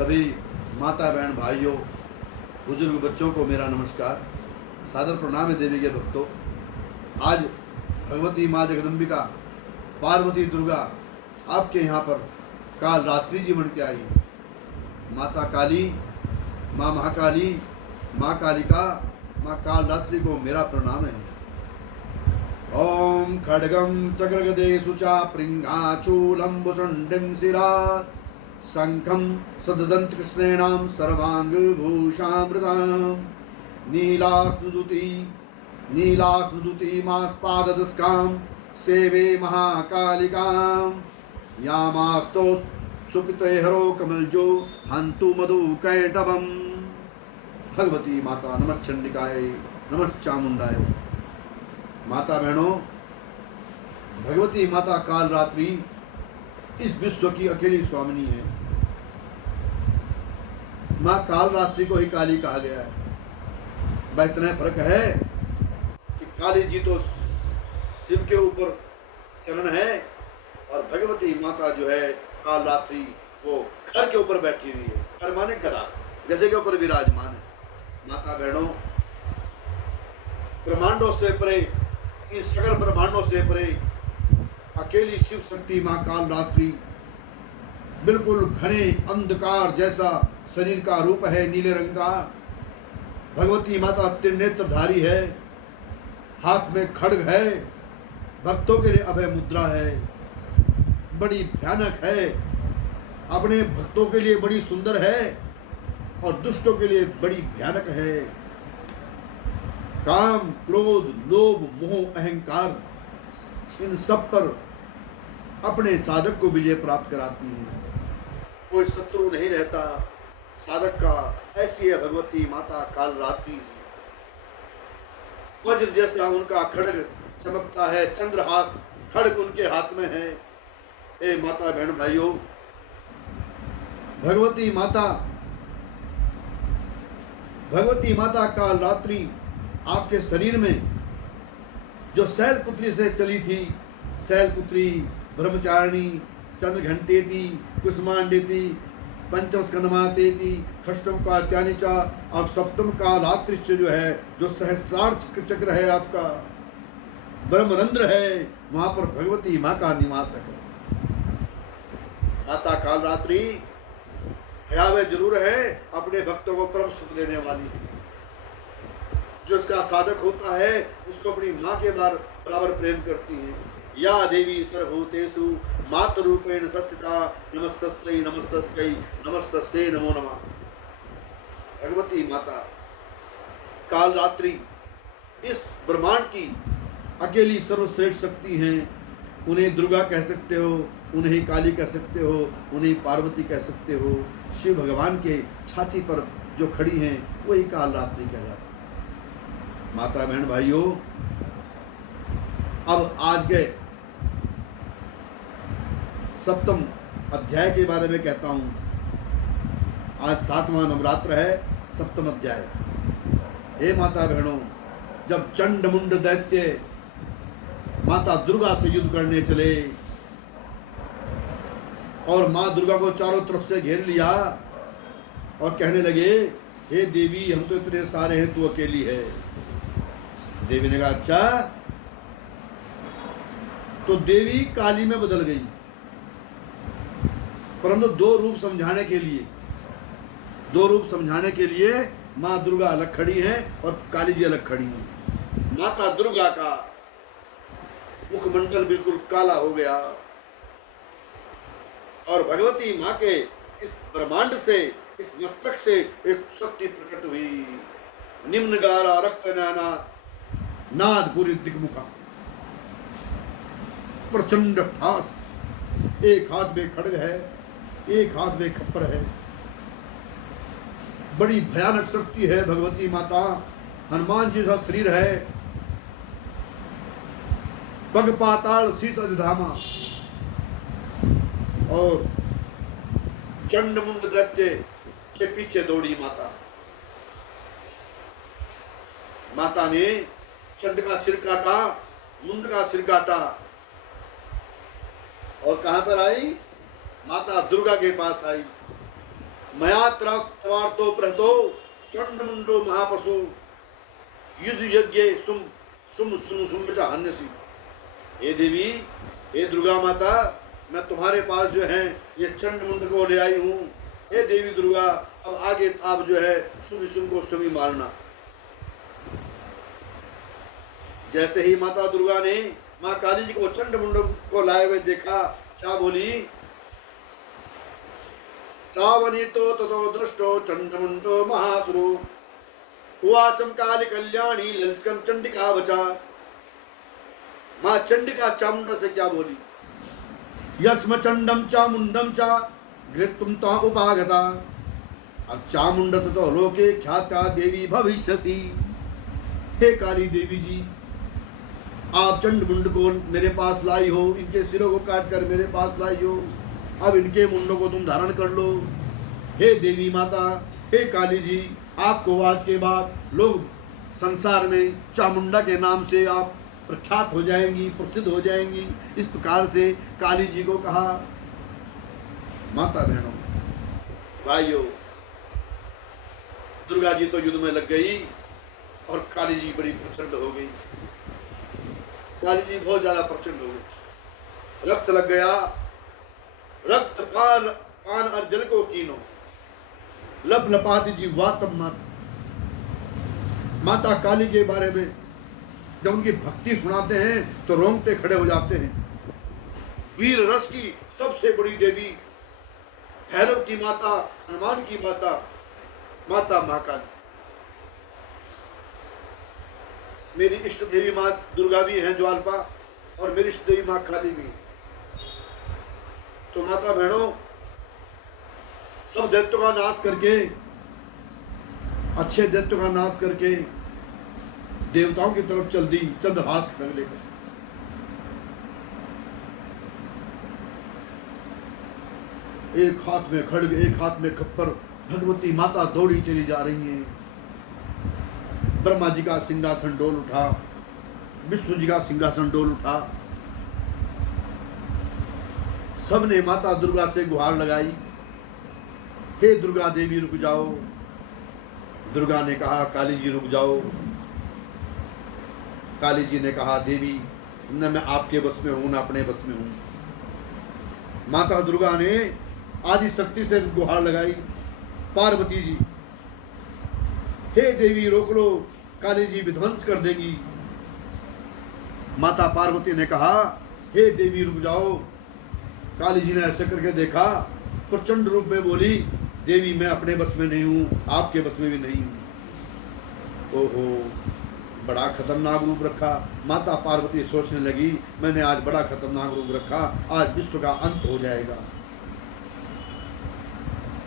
सभी माता बहन भाइयों बुजुर्ग बच्चों को मेरा नमस्कार, सादर प्रणाम है देवी के भक्तों। आज भगवती माँ जगदम्बिका पार्वती दुर्गा आपके यहाँ पर काल रात्रि जी बन के आई। माता काली, माँ महाकाली, माँ कालिका, माँ काल रात्रि को मेरा प्रणाम है। ओम खड्गम चक्रगदे सुचा प्रिंगाचूलम भुसुंडिम शिरा शंखम सददंत कृष्णेनाम सर्वांग भूषामृताम नीलास्नुदुति मास्पादस्काम सेवे महाकालिकाम यामास्तो सुपिते हरो कमलजो हंतु मधु कैटवम। भगवती माता नमः चंडिकाय नमः चामुंडाय। माता बहनों, भगवती माता काल रात्रि इस विश्व की अकेली स्वामिनी है। माँ काल रात्रि को ही काली कहा गया है। वह इतना फर्क है कि काली जी तो शिव के ऊपर चरण है और भगवती माता जो है काल रात्रि वो घर के ऊपर बैठी हुई है। घर माने गधा, गधे के ऊपर विराजमान है। माता बहनों, ब्रह्मांडों से परे, इन सगल ब्रह्मांडों से परे अकेली शिव शक्ति माँ काल रात्रि बिल्कुल घने अंधकार जैसा शरीर का रूप है, नीले रंग का। भगवती माता त्रिनेत्रधारी है, हाथ में खड्ग है, भक्तों के लिए अभय मुद्रा है, बड़ी भयानक है, अपने भक्तों के लिए बड़ी सुंदर है और दुष्टों के लिए बड़ी भयानक है। काम, क्रोध, लोभ, मोह, अहंकार, इन सब पर अपने साधक को विजय प्राप्त कराती है। कोई शत्रु नहीं रहता साधक का। ऐसी है भगवती माता काल रात्रि। वज्र जैसा उनका खड्ग चमकता है, चंद्रहास खड्ग उनके हाथ में है। हे माता बहन भाइयों, भगवती माता काल रात्रि आपके शरीर में जो शैलपुत्री से चली थी, शैलपुत्री, ब्रह्मचारिणी, चंद्रघंटेति, कुसुमांडेति, पंचम स्कंदमातेति, खष्टम कात्यानिचा और सप्तम का रात्रिश्च जो है, जो सहस्त्रार्थ चक्र है आपका, ब्रह्मरंध्र है, वहां पर भगवती माँ का निवास है। माता काल रात्रि भयावह जरूर है, अपने भक्तों को परम सुख देने वाली। जो इसका साधक होता है उसको अपनी माँ के बराबर प्रेम करती है। या देवी सर्वभूतेषु मातरूपेण संस्थिता नमस्तस्यै नमस्तस्यै नमस्तस्यै नमो नमः। भगवती माता काल रात्रि इस ब्रह्मांड की अकेली सर्वश्रेष्ठ शक्ति हैं। उन्हें दुर्गा कह सकते हो, उन्हें काली कह सकते हो, उन्हें पार्वती कह सकते हो। शिव भगवान के छाती पर जो खड़ी हैं वही काल रात्रि कहलाती है। माता बहन भाइयों, अब आज के सप्तम अध्याय के बारे में कहता हूँ। आज 7वां नवरात्र है, सप्तम अध्याय। हे माता बहनों, जब चंडमुंड दैत्य माता दुर्गा से युद्ध करने चले और माँ दुर्गा को चारों तरफ से घेर लिया और कहने लगे, हे देवी, हम तो इतने सारे हैं, तू अकेली है। देवी ने कहा, अच्छा। तो देवी काली में बदल गई, परंतु दो रूप समझाने के लिए माँ दुर्गा अलग खड़ी हैं और काली जी अलग खड़ी हैं। माता दुर्गा का मुखमंडल बिल्कुल काला हो गया और भगवती माँ के इस ब्रह्मांड से, इस मस्तक से एक शक्ति प्रकट हुई। निम्नगारा रक्त नैना नादपुरी दिग्मुखा, प्रचंड ठास, एक हाथ में खड्ग है, एक हाथ में खप्पर है। बड़ी भयानक शक्ति है भगवती माता। हनुमान जी सा शरीर है, पग पाताल शीश अधिधामा और चंडमुंड दैत्य के पीछे दौड़ी माता। माता ने चंड का सिर काटा, मुंड का सिर काटा और कहां पर आई? माता दुर्गा के पास आई। मया तवार्तो प्रहतो चंडमुंडो महापशु युद्ध यज्ञ सुम सुम सुम सुम हन्यसी। हे देवी, हे दुर्गा माता, मैं तुम्हारे पास जो है ये चंडमुंड को ले आई हूँ। हे देवी दुर्गा, अब आगे आप जो है सुम को सुमी मारना। जैसे ही माता दुर्गा ने माँ काली जी को चंडमुंड को लाए हुए देखा, क्या बोली? तावनीतो ततो दृष्टो चंडमुंडो महासुरो उवाचम काली कल्याणी ललितकम चंडिका वचा। माँ चंडिका चामुंडा से क्या बोली? यस्म चंडम चामुंडम चा घृतुम ता उपागता और चामुंड तो लोके ख्याता देवी भविष्यसी। हे काली देवी जी, आप चंडमुंड को मेरे पास लाई हो, इनके सिरों को काट कर मेरे पास लाई हो, अब इनके मुंडों को तुम धारण कर लो। हे देवी माता, हे काली जी, आपको आज के बाद लोग संसार में चामुंडा के नाम से आप प्रख्यात हो जाएंगी, प्रसिद्ध हो जाएंगी। इस प्रकार से काली जी को कहा। माता बहनों, भाइयों, दुर्गा जी तो युद्ध में लग गई और काली जी बड़ी प्रचंड हो गई। काली जी बहुत ज्यादा प्रचंड हो गई। रक्त लग गया, रक्त पान पान और जल को कीनो लप लपाती जी वातम मात। माता काली के बारे में जब उनकी भक्ति सुनाते हैं तो रोंगटे खड़े हो जाते हैं। वीर रस की सबसे बड़ी देवी, भैरव की माता, हनुमान की माता, माता महाकाली। मेरी इष्ट देवी माँ दुर्गा भी हैं ज्वालपा, और मेरी इष्ट देवी माँ काली भी। तो माता बहनों, सब दैत्यों का नाश करके, अच्छे दैत्यों का नाश करके देवताओं की तरफ चल दी चंद्रहास खड्ग लेकर। एक हाथ में खड्ग, एक हाथ में खप्पर, भगवती माता दौड़ी चली जा रही हैं। ब्रह्मा जी का सिंहासन डोल उठा, विष्णु जी का सिंहासन डोल उठा। सबने माता दुर्गा से गुहार लगाई, हे दुर्गा देवी रुक जाओ। दुर्गा ने कहा, काली जी रुक जाओ। काली जी ने कहा, देवी, न मैं आपके बस में हूं, न अपने बस में हूं। माता दुर्गा ने आदि शक्ति से गुहार लगाई, पार्वती जी, हे देवी रोक लो, काली जी विध्वंस कर देगी। माता पार्वती ने कहा, हे देवी रुक जाओ। काली जी ने ऐसे करके देखा, प्रचंड रूप में बोली, देवी मैं अपने बस में नहीं हूँ, आपके बस में भी नहीं हूँ। ओहो, बड़ा खतरनाक रूप रखा। माता पार्वती सोचने लगी, मैंने आज बड़ा खतरनाक रूप रखा, आज विश्व का अंत हो जाएगा।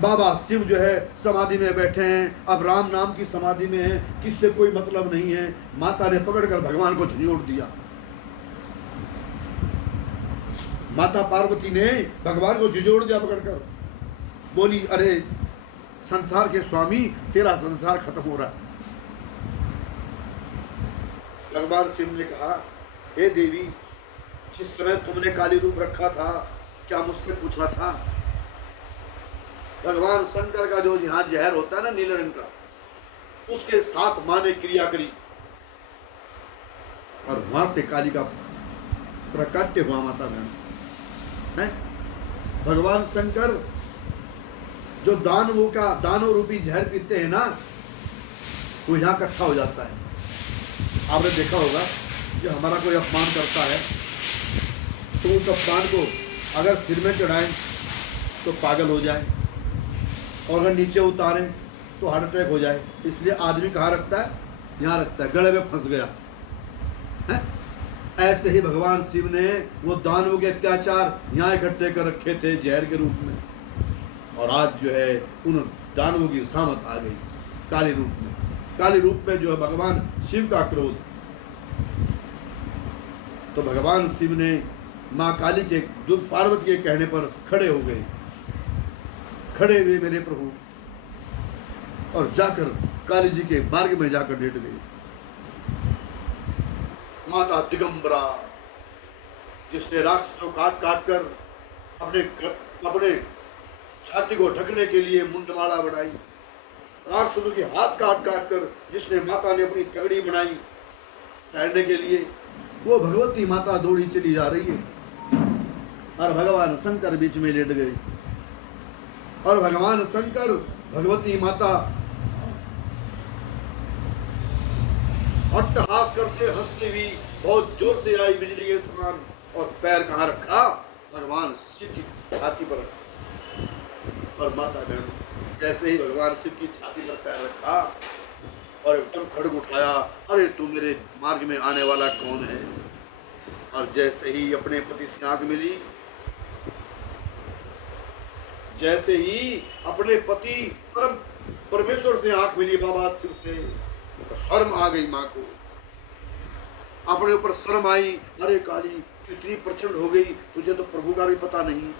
बाबा शिव जो है समाधि में बैठे हैं, अब राम नाम की समाधि में है, किससे कोई मतलब नहीं है। माता ने पकड़कर भगवान को झंझोड़ दिया। माता पार्वती ने भगवान को झंझोड़ दिया पकड़कर, बोली, अरे संसार के स्वामी, तेरा संसार खत्म हो रहा है। भगवान शिव ने कहा, हे देवी, जिस समय तुमने काली रूप रखा था, क्या मुझसे पूछा था? भगवान शंकर का जो यहाँ जहर होता है ना नीले रंग का, उसके साथ माँ ने क्रिया करी और वहां से काली का प्रकट्य हुआ। माता बहन है, भगवान शंकर जो दानवों का दानव रूपी जहर पीते हैं ना, वो यहाँ इकट्ठा हो जाता है। आपने देखा होगा, जो हमारा कोई अपमान करता है तो उस अपमान को अगर सिर में चढ़ाएं तो पागल हो जाए, और अगर नीचे उतारें तो हार्ट अटैक हो जाए। इसलिए आदमी कहाँ रखता है? यहाँ रखता है, गले में फंस गया है। ऐसे ही भगवान शिव ने वो दानवों के अत्याचार यहाँ इकट्ठे कर रखे थे जहर के रूप में, और आज जो है उन दानवों की सामत आ गई काली रूप में। काली रूप में जो है भगवान शिव का क्रोध। तो भगवान शिव ने माँ काली के, पार्वती के कहने पर खड़े हो गए, खड़े हुए मेरे प्रभु, और जाकर काली जी के मार्ग में जाकर लेट गए। माता दिगंबरा, जिसने राक्षसों काट काट कर अपने छाती को ढकने के लिए मुंडमाला बनाई, राक्षसों के हाथ काट काट कर जिसने माता ने अपनी तगड़ी बनाई तैरने के लिए, वो भगवती माता दौड़ी चली जा रही है और भगवान शंकर बीच में लेट गए। और भगवान शंकर भगवती माता अट्टहास करते हंसती हुई बहुत जोर से आई बिजली के समान, और पैर कहाँ रखा? भगवान शिव की छाती पर रखा। और माता बहन जैसे ही भगवान शिव की छाती पर पैर रखा और एकदम खड़ग उठाया, अरे तू मेरे मार्ग में आने वाला कौन है? और जैसे ही अपने पति से आंख मिली, जैसे ही अपने पति परम परमेश्वर से आंख मिली, बाबा शिव से, तो शर्म आ गई माँ को, अपने ऊपर शर्म आई। अरे काली तू इतनी प्रचंड हो गई, तुझे तो प्रभु का भी पता नहीं।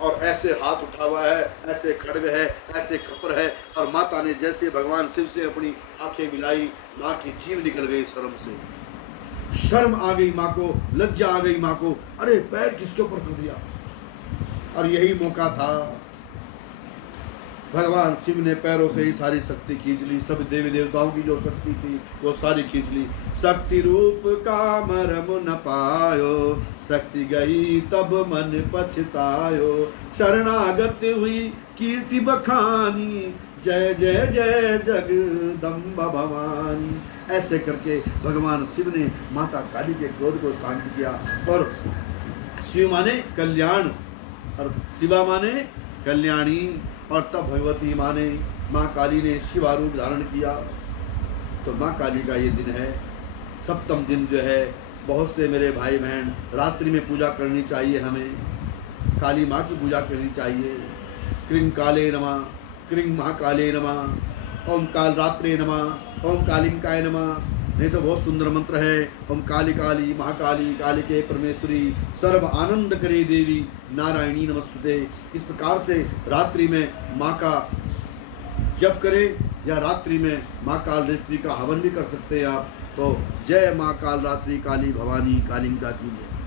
और ऐसे हाथ उठा हुआ है, ऐसे खड़ग है, ऐसे खपर है। और माता ने जैसे भगवान शिव से अपनी आंखें मिलाई, माँ की जीभ निकल गई शर्म से। शर्म आ गई माँ को, लज्जा आ गई माँ को, अरे पैर किसके ऊपर कर दिया? और यही मौका था, भगवान शिव ने पैरों से ही सारी शक्ति खींच ली, सब देवी देवताओं की जो शक्ति थी वो सारी खींच ली। शक्ति रूप का मरम न पायो, शक्ति गई तब मन पछतायो, शरणागत हुई कीर्ति बखानी, जय जय जय जगदम्बा भवानी। ऐसे करके भगवान शिव ने माता काली के क्रोध को शांत किया। और शिव माने कल्याण और शिवा माने कल्याणी। और तब भगवती माँ ने, माँ काली ने शिवा रूप धारण किया। तो माँ काली का ये दिन है, सप्तम दिन जो है, बहुत से मेरे भाई बहन रात्रि में पूजा करनी चाहिए, हमें काली माँ की पूजा करनी चाहिए। क्रीं काले नमः, क्रीं महाकाले नमः, ओम काल रात्रे नमः, ओम कालिंकाय नमः। नहीं तो बहुत सुंदर मंत्र है, ओम काली काली महाकाली कालिके परमेश्वरी सर्व आनंद करे देवी नारायणी नमस्ते। इस प्रकार से रात्रि में माँ का जप करें, या रात्रि में माँ काल रात्रि का हवन भी कर सकते हैं आप। तो जय माँ काल रात्रि काली भवानी कालिंका की जय।